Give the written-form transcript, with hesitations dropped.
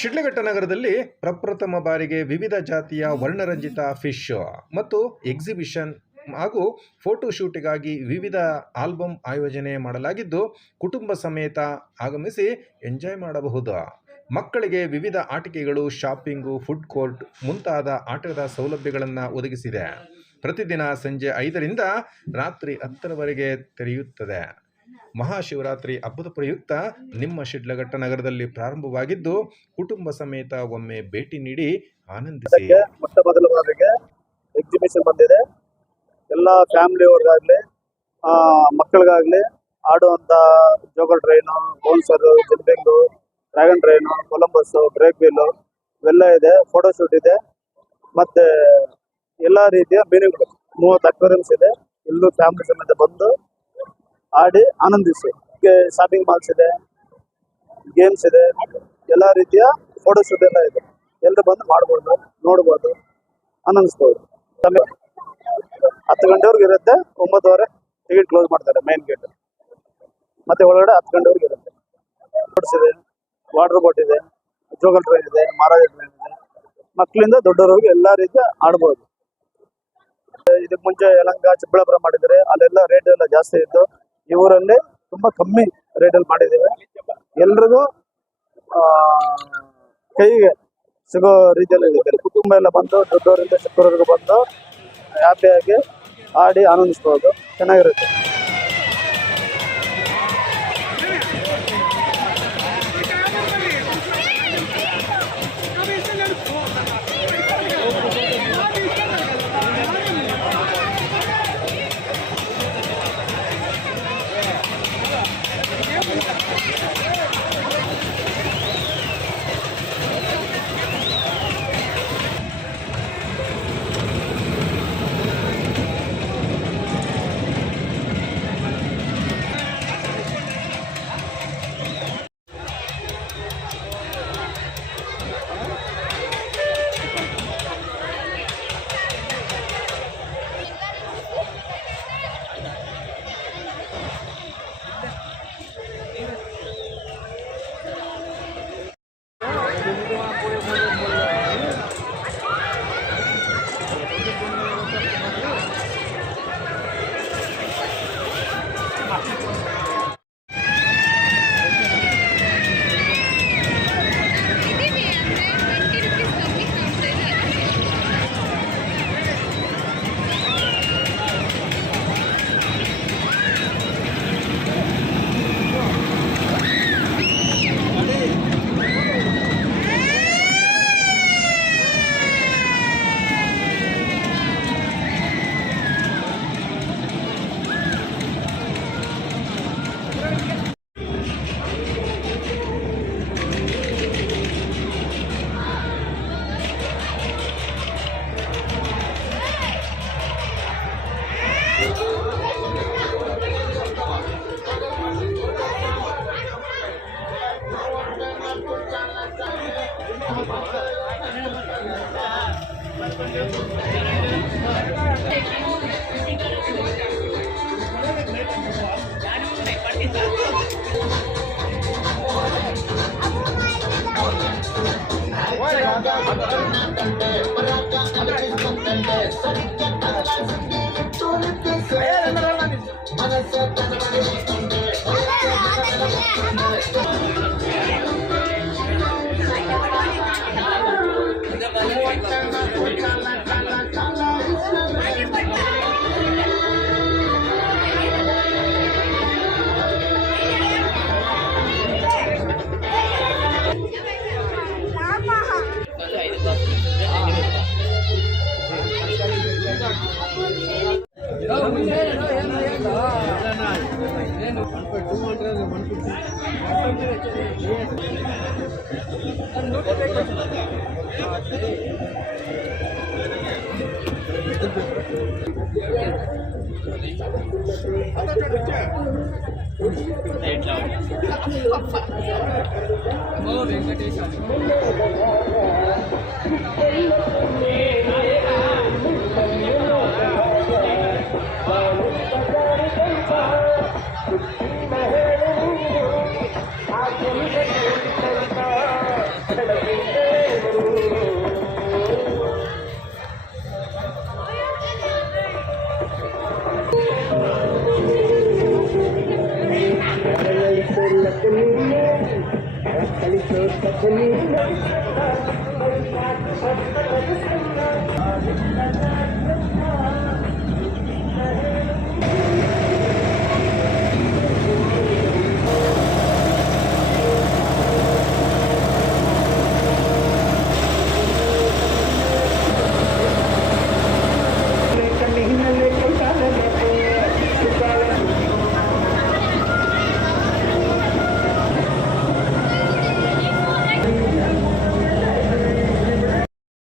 ಶಿಡ್ಲಘಟ್ಟ ನಗರದಲ್ಲಿ ಪ್ರಪ್ರಥಮ ಬಾರಿಗೆ ವಿವಿಧ ಜಾತಿಯ ವರ್ಣರಂಜಿತ ಫಿಶ್ ಮತ್ತು ಎಕ್ಸಿಬಿಷನ್ ಹಾಗೂ ಫೋಟೋಶೂಟಿಗಾಗಿ ವಿವಿಧ ಆಲ್ಬಮ್ ಆಯೋಜನೆ ಮಾಡಲಾಗಿದ್ದು, ಕುಟುಂಬ ಸಮೇತ ಆಗಮಿಸಿ ಎಂಜಾಯ್ ಮಾಡಬಹುದು. ಮಕ್ಕಳಿಗೆ ವಿವಿಧ ಆಟಿಕೆಗಳು, ಶಾಪಿಂಗು, ಫುಡ್ ಕೋರ್ಟ್ ಮುಂತಾದ ಆಟದ ಸೌಲಭ್ಯಗಳನ್ನು ಒದಗಿಸಿದೆ. ಪ್ರತಿದಿನ ಸಂಜೆ 5ರಿಂದ ರಾತ್ರಿ 10ರವರೆಗೆ ತೆರೆಯುತ್ತದೆ. ಮಹಾಶಿವರಾತ್ರಿ ಹಬ್ಬದ ಪ್ರಯುಕ್ತ ನಿಮ್ಮ ಶಿಡ್ಲಘಟ್ಟ ನಗರದಲ್ಲಿ ಪ್ರಾರಂಭವಾಗಿದ್ದು, ಕುಟುಂಬ ಸಮೇತ ಒಮ್ಮೆ ಭೇಟಿ ನೀಡಿ ಆನಂದಿಸಿ. ಮೊಟ್ಟ ಮೊದಲ ಬಾರಿಗೆ ಎಕ್ಸಿಬಿಷನ್ ಬಂದಿದೆ. ಎಲ್ಲ ಫ್ಯಾಮಿಲಿಯವ್ರಿಗಾಗಲಿ ಮಕ್ಕಳಿಗಾಗಲಿ ಆಡುವಂಥ ಜೋಗಲ್ train, bouncer, jumping, dragon train, Columbus, break wheel ಇವೆಲ್ಲ ಇದೆ. ಫೋಟೋಶೂಟ್ ಇದೆ. ಮತ್ತು ಎಲ್ಲ ರೀತಿಯ ಮೀನುಗಳು 30 ಅಕ್ವೇರಿಯಮ್ಸ್ ಇದೆ. ಎಲ್ಲೂ ಫ್ಯಾಮಿಲಿ ಸಮೇತ ಬಂದು ಆಡಿ ಆನಂದಿಸಿ. ಶಾಪಿಂಗ್ ಮಾಲ್ಸ್ ಇದೆ, ಗೇಮ್ಸ್ ಇದೆ, ಎಲ್ಲ ರೀತಿಯ ಫೋಟೋಶೂಟ್ ಎಲ್ಲ ಇದೆ. ಎಲ್ಲರೂ ಬಂದು ಮಾಡ್ಬೋದು, ನೋಡ್ಬೋದು, ಆನಂದಿಸ್ಬೋದು. 10 ಗಂಟೆವರೆಗೆ ಇರುತ್ತೆ. 9:30 ಟಿಕೆಟ್ ಕ್ಲೋಸ್ ಮಾಡ್ತಾರೆ ಮೈನ್ ಗೇಟ್. ಮತ್ತೆ ಒಳಗಡೆ 10 ಗಂಟೆವರೆಗೆ ಇರುತ್ತೆ. ಬೋಟ್ಸ್ ಇದೆ, ವಾಟರ್ ಬೋಟ್ ಇದೆ, ಜೋಗಲ್ ಟ್ರೈನ್ ಇದೆ, ಮಹಾರಾಜ ಟ್ರೈನ್ ಇದೆ. ಮಕ್ಕಳಿಂದ ದೊಡ್ಡವರೆಗೆ ಎಲ್ಲ ರೀತಿಯ ಆಡ್ಬೋದು. ಇದಕ್ಕೆ ಮುಂಚೆ ಯಲಹಂಕ, ಚಿಕ್ಕಬಳ್ಳಾಪುರ ಮಾಡಿದರೆ ಅಲ್ಲೆಲ್ಲ ರೇಟ್ ಎಲ್ಲ ಜಾಸ್ತಿ ಇತ್ತು. ಈ ಊರಲ್ಲಿ ತುಂಬಾ ಕಮ್ಮಿ ರೇಟಲ್ಲಿ ಮಾಡಿದ್ದೇವೆ. ಎಲ್ರಿಗೂ ಕೈಗೆ ಸಿಗೋ ರೀತಿಯಲ್ಲಿ ಇದೆ. ಕುಟುಂಬ ಎಲ್ಲ ಬಂದು ದೊಡ್ಡವರಿಂದ ಚಿಕ್ಕವರೆಗೂ ಬಂದು ಹ್ಯಾಪಿಯಾಗಿ ಆಡಿ ಆನಂದಿಸ್ಬೋದು. ಚೆನ್ನಾಗಿರುತ್ತೆ. Thank you. Thank you.